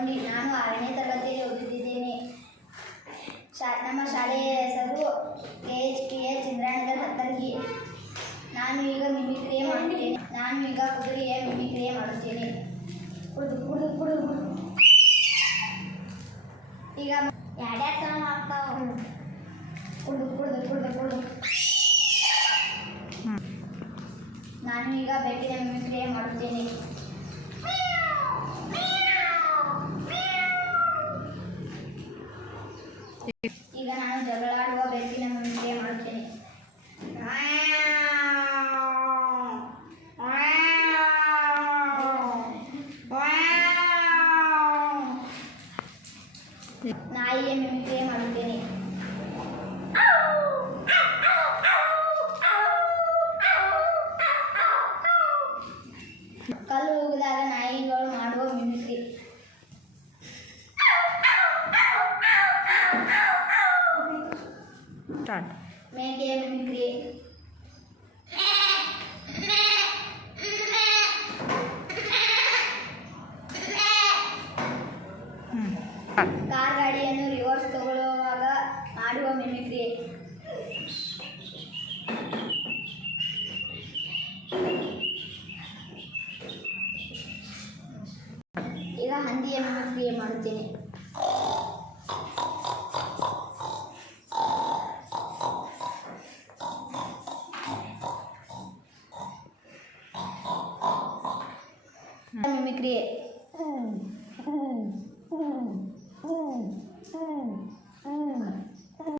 ಗೋಂಡಿ. ನಾನು 6ನೇ ತರಗತಿಯಲ್ಲಿ ಓದುತ್ತಿದ್ದೇನೆ. ನಮ್ಮ ಶಾಲೆಯ ಹೆಸರು KHPH ಇಂದ್ರಾನಗರ್ ಹತ್ತರ್ಗಿ. ನಾನು ಈಗ ಮಿಮಿಕ್ರಿ ಮಾಡುತ್ತೇನೆ. ಕುದುರೆಯ ಮಿಮಿಕ್ರಿ ಮಾಡುತ್ತೇನೆ. ಈಗ ಯಾಡ್ಯಾಡ್ ಸಲ ಮಾಡ್ತಾವ. ನಾನು ಈಗ ಬೆಕ್ಕಿನ ಮಿಮಿಕ್ರಿ ಮಾಡುತ್ತೇನೆ. ಈಗ ನಾನು ಜಗಳಾಡುವ ಬೆಕ್ಕಿನ ಮಿಮಿಕ್ರಿ ಮಾಡುತ್ತೇನೆ. ನಾಯಿಯ ಮಿಮಿಕ್ರಿ ಮಾಡುತ್ತೇನೆ. ಕಲ್ಲು ಉಗಿದಾಗ ನಾಯಿಗಳು ಮಾಡುವ ಮಿಮಿಕ್ರಿ. ಮೇಕೆಯ ಮಿಮಿಕ್ರಿ. ಕಾರ್ ಗಾಡಿಯನ್ನು ರಿವರ್ಸ್ ತಗೊಳ್ಳುವಾಗ ಮಾಡುವ ಮಿಮಿಕ್ರಿ. ಈಗ ಹಂದಿಯ ಮಿಮಿಕ್ರಿ ಮಾಡುತ್ತೇನೆ. ಮಿಮಿಕ್ರಿ